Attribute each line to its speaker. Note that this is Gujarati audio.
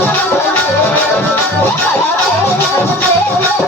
Speaker 1: Oh, my God.